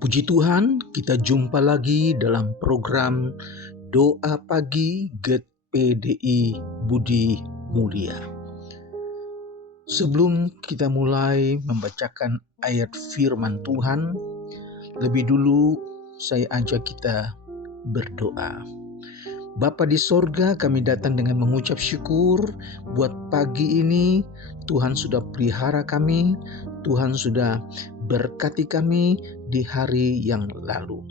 Puji Tuhan, kita jumpa lagi dalam program Doa Pagi GPDI Budi Mulia. Sebelum kita mulai membacakan ayat firman Tuhan, lebih dulu saya ajak kita berdoa. Bapa di sorga, kami datang dengan mengucap syukur buat pagi ini. Tuhan sudah pelihara kami, Tuhan sudah berkati kami di hari yang lalu.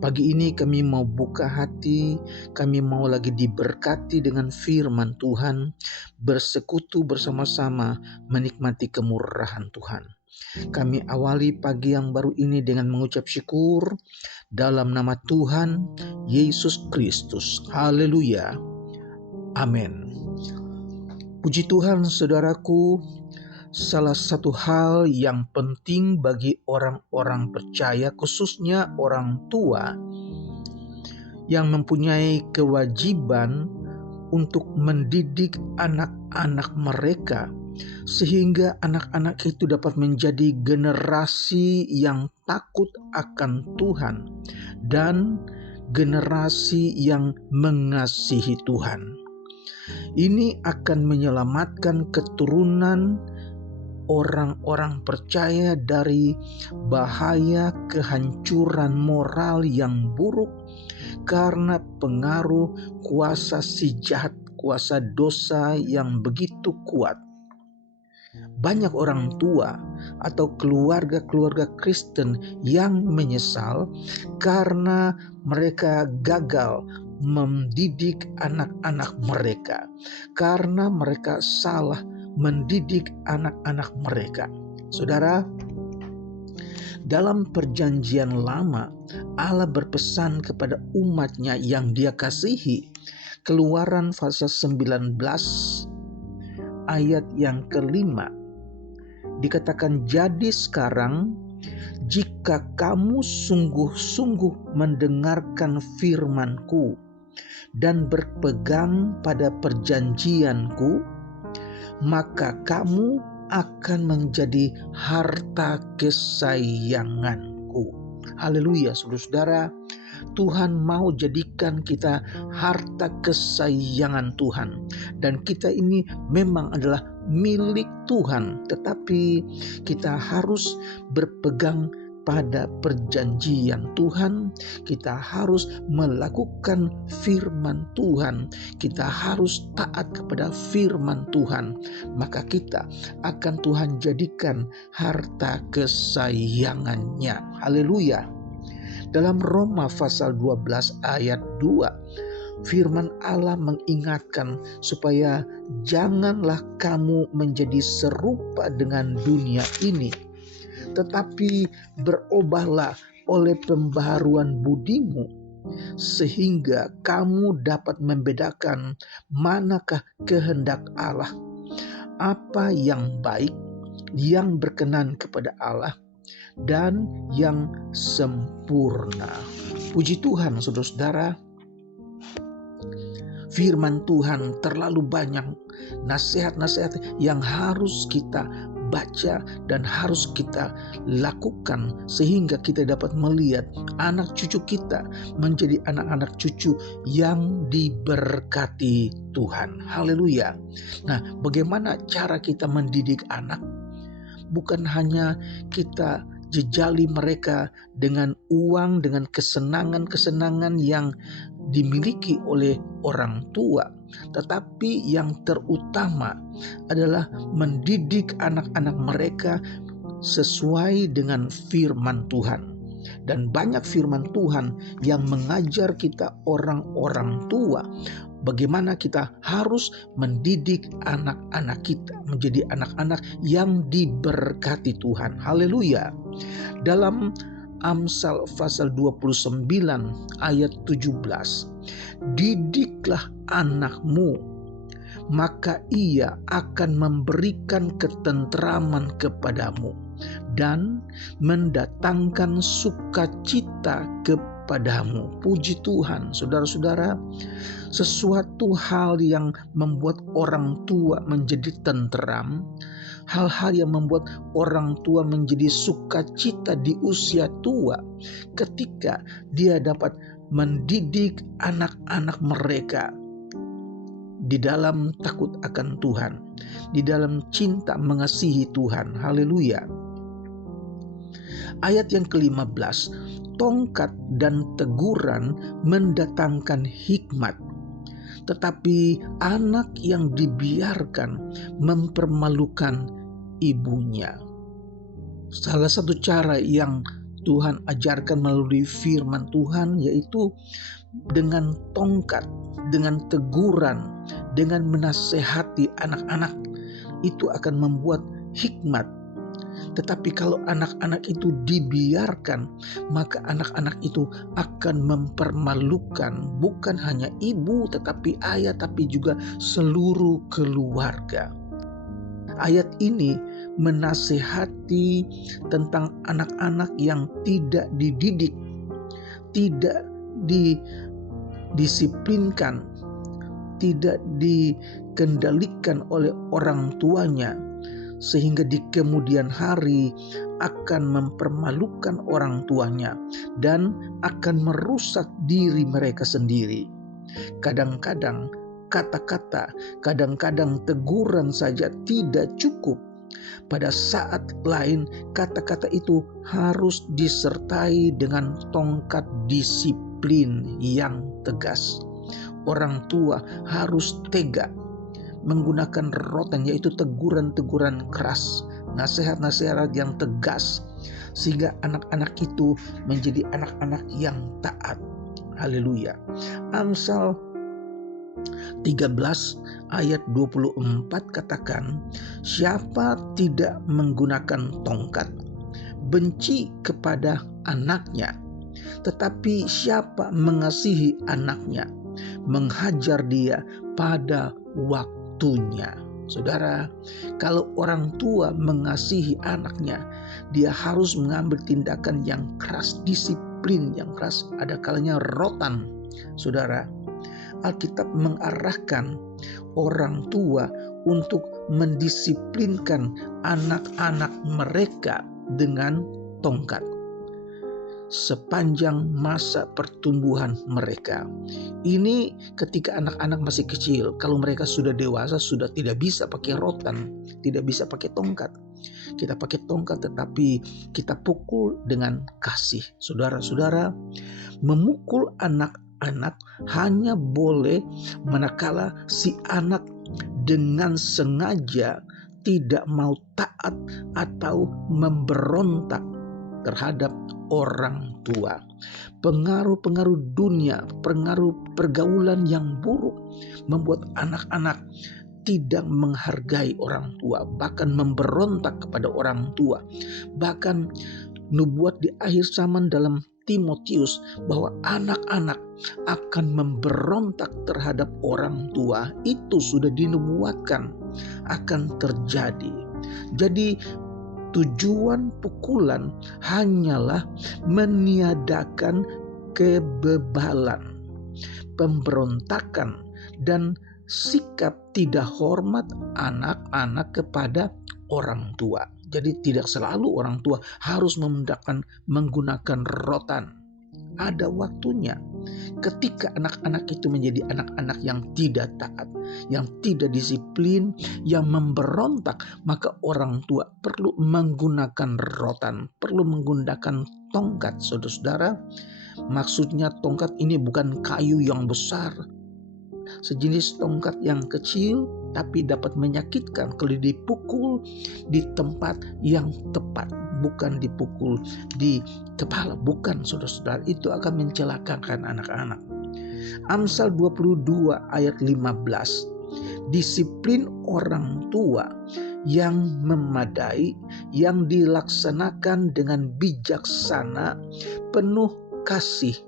Pagi ini kami mau buka hati, kami mau lagi diberkati dengan firman Tuhan, bersekutu bersama-sama menikmati kemurahan Tuhan. Kami awali pagi yang baru ini dengan mengucap syukur dalam nama Tuhan Yesus Kristus. Haleluya. Amin. Puji Tuhan, saudaraku, salah satu hal yang penting bagi orang-orang percaya, khususnya orang tua, yang mempunyai kewajiban untuk mendidik anak-anak mereka, sehingga anak-anak itu dapat menjadi generasi yang takut akan Tuhan dan generasi yang mengasihi Tuhan. Ini akan menyelamatkan keturunan orang-orang percaya dari bahaya kehancuran moral yang buruk karena pengaruh kuasa si jahat, kuasa dosa yang begitu kuat. Banyak orang tua atau keluarga-keluarga Kristen yang menyesal karena mereka gagal mendidik anak-anak mereka, karena mereka salah mendidik anak-anak mereka. Saudara, dalam perjanjian lama, Allah berpesan kepada umatnya yang dia kasihi. Keluaran pasal 19 ayat yang kelima dikatakan, jadi sekarang jika kamu sungguh-sungguh mendengarkan firman-Ku dan berpegang pada perjanjian-Ku, maka kamu akan menjadi harta kesayangan-Ku. Haleluya, saudara-saudara. Tuhan mau jadikan kita harta kesayangan Tuhan, dan kita ini memang adalah milik Tuhan, tetapi kita harus berpegang pada perjanjian Tuhan. Kita harus melakukan firman Tuhan, kita harus taat kepada firman Tuhan, maka kita akan Tuhan jadikan harta kesayangannya. Haleluya. Dalam Roma pasal 12 ayat 2, firman Allah mengingatkan supaya janganlah kamu menjadi serupa dengan dunia ini, tetapi berubahlah oleh pembaharuan budimu, sehingga kamu dapat membedakan manakah kehendak Allah, apa yang baik, yang berkenan kepada Allah, dan yang sempurna. Puji Tuhan, saudara-saudara. Firman Tuhan terlalu banyak, nasihat-nasihat yang harus kita baca dan harus kita lakukan, sehingga kita dapat melihat anak cucu kita menjadi anak-anak cucu yang diberkati Tuhan. Haleluya. Nah, bagaimana cara kita mendidik anak? Bukan hanya kita jejali mereka dengan uang, dengan kesenangan-kesenangan yang dimiliki oleh orang tua, tetapi yang terutama adalah mendidik anak-anak mereka sesuai dengan firman Tuhan. Dan banyak firman Tuhan yang mengajar kita orang-orang tua bagaimana kita harus mendidik anak-anak kita menjadi anak-anak yang diberkati Tuhan. Haleluya. Dalam Amsal pasal 29 ayat 17, didiklah anakmu, maka ia akan memberikan ketentraman kepadamu dan mendatangkan sukacita kepadamu. Puji Tuhan, saudara-saudara. Sesuatu hal yang membuat orang tua menjadi tenteram hal-hal yang membuat orang tua menjadi sukacita di usia tua ketika dia dapat mendidik anak-anak mereka di dalam takut akan Tuhan, di dalam cinta mengasihi Tuhan. Haleluya. Ayat yang ke-15, tongkat dan teguran mendatangkan hikmat, tetapi anak yang dibiarkan mempermalukan ibunya. Salah satu cara yang Tuhan ajarkan melalui firman Tuhan yaitu dengan tongkat, dengan teguran, dengan menasehati anak-anak. Itu akan membuat hikmat. Tetapi kalau anak-anak itu dibiarkan, maka anak-anak itu akan mempermalukan bukan hanya ibu, tetapi ayah, tapi juga seluruh keluarga. Ayat ini menasehati tentang anak-anak yang tidak dididik, tidak didisiplinkan, tidak dikendalikan oleh orang tuanya, sehingga di kemudian hari akan mempermalukan orang tuanya dan akan merusak diri mereka sendiri. Kadang-kadang kata-kata, kadang-kadang teguran saja tidak cukup. Pada saat lain kata-kata itu harus disertai dengan tongkat disiplin yang tegas. Orang tua harus tega menggunakan rotan, yaitu teguran-teguran keras, nasihat-nasihat yang tegas, sehingga anak-anak itu menjadi anak-anak yang taat. Haleluya. Amsal 13 ayat 24 katakan, siapa tidak menggunakan tongkat benci kepada anaknya, tetapi siapa mengasihi anaknya menghajar dia pada waktunya. Saudara, kalau orang tua mengasihi anaknya, dia harus mengambil tindakan yang keras, disiplin yang keras, ada kalanya rotan. Saudara, Alkitab mengarahkan orang tua untuk mendisiplinkan anak-anak mereka dengan tongkat sepanjang masa pertumbuhan mereka. Ini ketika anak-anak masih kecil. Kalau mereka sudah dewasa, sudah tidak bisa pakai rotan, tidak bisa pakai tongkat. Kita pakai tongkat tetapi kita pukul dengan kasih. Saudara-saudara, memukul anak-anak hanya boleh manakala si anak dengan sengaja tidak mau taat atau memberontak terhadap orang tua. Pengaruh-pengaruh dunia, pengaruh pergaulan yang buruk membuat anak-anak tidak menghargai orang tua, bahkan memberontak kepada orang tua. Bahkan nubuat di akhir zaman dalam Timotius bahwa anak-anak akan memberontak terhadap orang tua, itu sudah dinubuatkan akan terjadi. Jadi tujuan pukulan hanyalah meniadakan kebebalan, pemberontakan, dan sikap tidak hormat anak-anak kepada orang tua. Jadi tidak selalu orang tua harus menggunakan rotan. Ada waktunya. Ketika anak-anak itu menjadi anak-anak yang tidak taat, yang tidak disiplin, yang memberontak, maka orang tua perlu menggunakan rotan, perlu menggunakan tongkat. Saudara-saudara, maksudnya tongkat ini bukan kayu yang besar, sejenis tongkat yang kecil tapi dapat menyakitkan kalau dipukul di tempat yang tepat, bukan dipukul di kepala, bukan saudara-saudara, itu akan mencelakakan anak-anak. Amsal 22 ayat 15, disiplin orang tua yang memadai, yang dilaksanakan dengan bijaksana, penuh kasih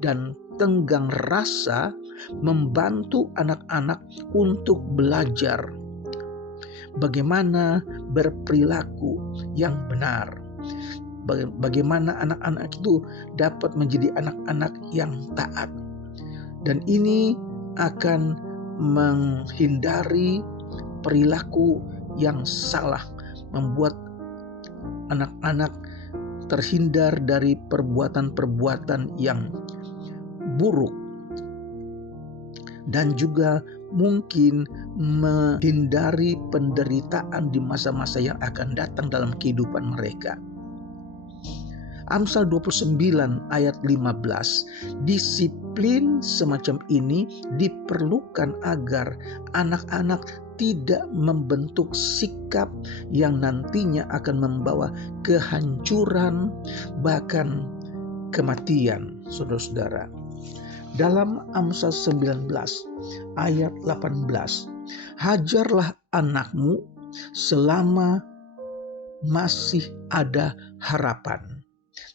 dan tenggang rasa, membantu anak-anak untuk belajar bagaimana berperilaku yang benar. Bagaimana anak-anak itu dapat menjadi anak-anak yang taat. Dan ini akan menghindari perilaku yang salah, membuat anak-anak terhindar dari perbuatan-perbuatan yang buruk, dan juga mungkin menghindari penderitaan di masa-masa yang akan datang dalam kehidupan mereka. Amsal 29 ayat 15, disiplin semacam ini diperlukan agar anak-anak tidak membentuk sikap yang nantinya akan membawa kehancuran, bahkan kematian, saudara-saudara. Dalam Amsal 19 ayat 18, hajarlah anakmu selama masih ada harapan,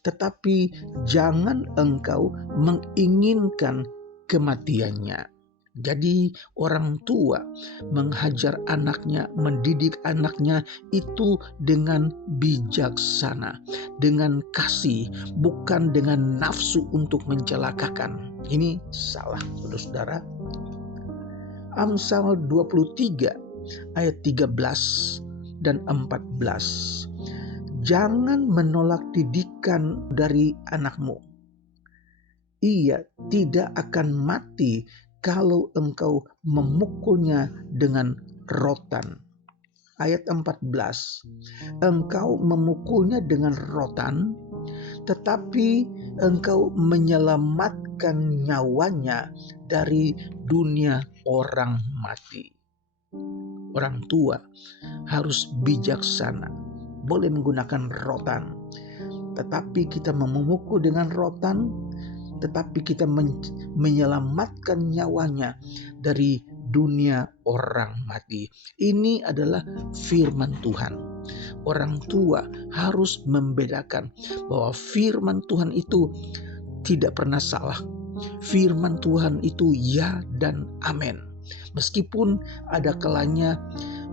tetapi jangan engkau menginginkan kematiannya. Jadi orang tua menghajar anaknya, mendidik anaknya itu dengan bijaksana, dengan kasih, bukan dengan nafsu untuk mencelakakan. Ini salah, saudara-saudara. Amsal 23 ayat 13 dan 14. Jangan menolak didikan dari anakmu. Ia tidak akan mati kalau engkau memukulnya dengan rotan. Ayat 14. Engkau memukulnya dengan rotan, tetapi engkau menyelamatkan nyawanya dari dunia orang mati. Orang tua harus bijaksana. Boleh menggunakan rotan, tetapi kita memukul dengan rotan, tetapi kita menyelamatkan nyawanya dari dunia orang mati. Ini adalah firman Tuhan. Orang tua harus membedakan bahwa firman Tuhan itu tidak pernah salah. Firman Tuhan itu ya dan amin. Meskipun ada kalanya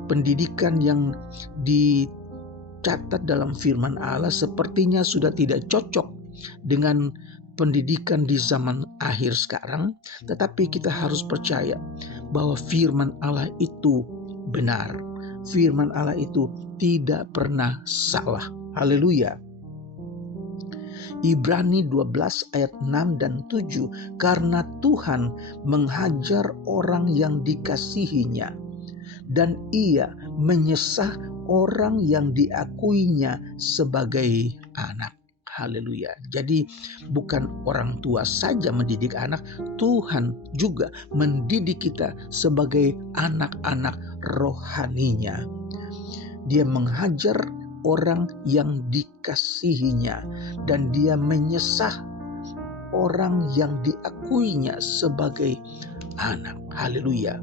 pendidikan yang dicatat dalam firman Allah sepertinya sudah tidak cocok dengan pendidikan di zaman akhir sekarang, tetapi kita harus percaya bahwa firman Allah itu benar. Firman Allah itu tidak pernah salah. Haleluya. Ibrani 12 ayat 6 dan 7, karena Tuhan menghajar orang yang dikasihinya, dan ia menyesah orang yang diakuinya sebagai anak. Haleluya. Jadi bukan orang tua saja mendidik anak, Tuhan juga mendidik kita sebagai anak-anak rohaninya. Dia menghajar orang yang dikasihinya, dan dia menyesah orang yang diakuinya sebagai anak. Haleluya.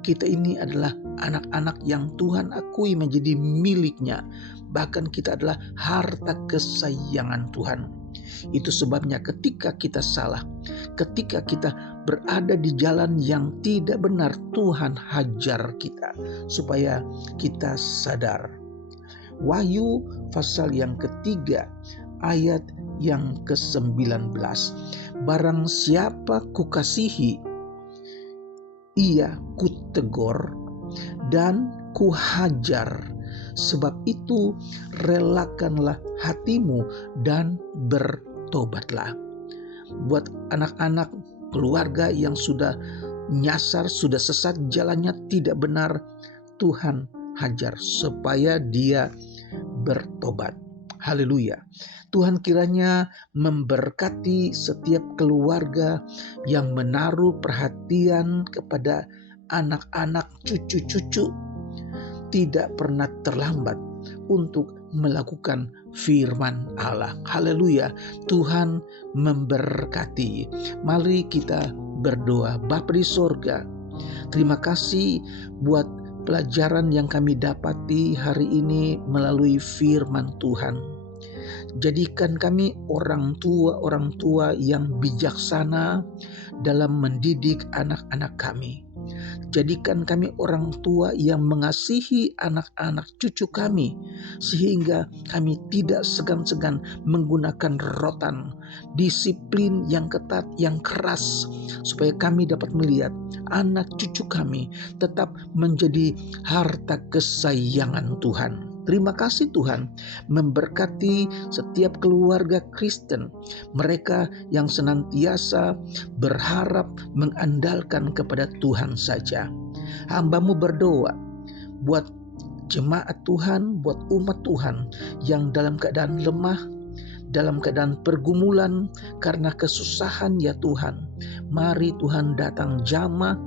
Kita ini adalah anak-anak yang Tuhan akui menjadi miliknya. Bahkan kita adalah harta kesayangan Tuhan. Itu sebabnya ketika kita salah, ketika kita berada di jalan yang tidak benar, Tuhan hajar kita supaya kita sadar. Wahyu pasal yang ketiga ayat yang ke-19. Barang siapa kukasihi, ia kutegur dan kuhajar. Sebab itu relakanlah hatimu dan bertobatlah. Buat anak-anak keluarga yang sudah nyasar, sudah sesat jalannya, tidak benar, Tuhan hajar supaya dia bertobat. Haleluya. Tuhan kiranya memberkati setiap keluarga yang menaruh perhatian kepada anak-anak, cucu-cucu, tidak pernah terlambat untuk melakukan firman Allah. Haleluya. Tuhan memberkati. Mari kita berdoa. Bapa di sorga, terima kasih buat pelajaran yang kami dapati hari ini melalui firman Tuhan. Jadikan kami orang tua yang bijaksana dalam mendidik anak-anak kami. Jadikan kami orang tua yang mengasihi anak-anak cucu kami, sehingga kami tidak segan-segan menggunakan rotan, disiplin yang ketat, yang keras, supaya kami dapat melihat anak cucu kami tetap menjadi harta kesayangan Tuhan. Terima kasih Tuhan, memberkati setiap keluarga Kristen, mereka yang senantiasa berharap mengandalkan kepada Tuhan saja. Hamba-Mu berdoa buat jemaat Tuhan, buat umat Tuhan yang dalam keadaan lemah, dalam keadaan pergumulan karena kesusahan ya Tuhan. Mari Tuhan datang jamah,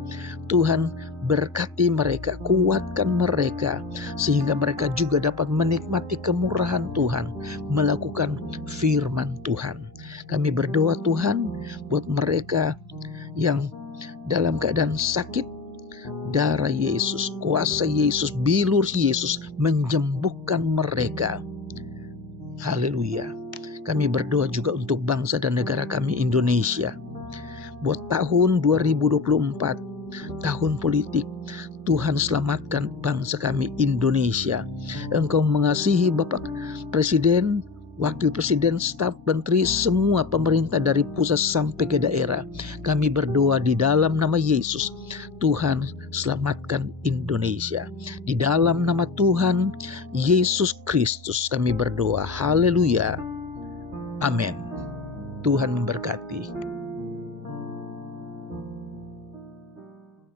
Tuhan berkati mereka, kuatkan mereka, sehingga mereka juga dapat menikmati kemurahan Tuhan, melakukan firman Tuhan. Kami berdoa Tuhan buat mereka yang dalam keadaan sakit, darah Yesus, kuasa Yesus, bilur Yesus menyembuhkan mereka. Haleluya. Kami berdoa juga untuk bangsa dan negara kami Indonesia. Buat tahun 2024, tahun politik, Tuhan selamatkan bangsa kami Indonesia. Engkau mengasihi Bapak Presiden, Wakil Presiden, staf menteri, semua pemerintah dari pusat sampai ke daerah. Kami berdoa di dalam nama Yesus, Tuhan selamatkan Indonesia. Di dalam nama Tuhan Yesus Kristus kami berdoa. Haleluya. Amin. Tuhan memberkati.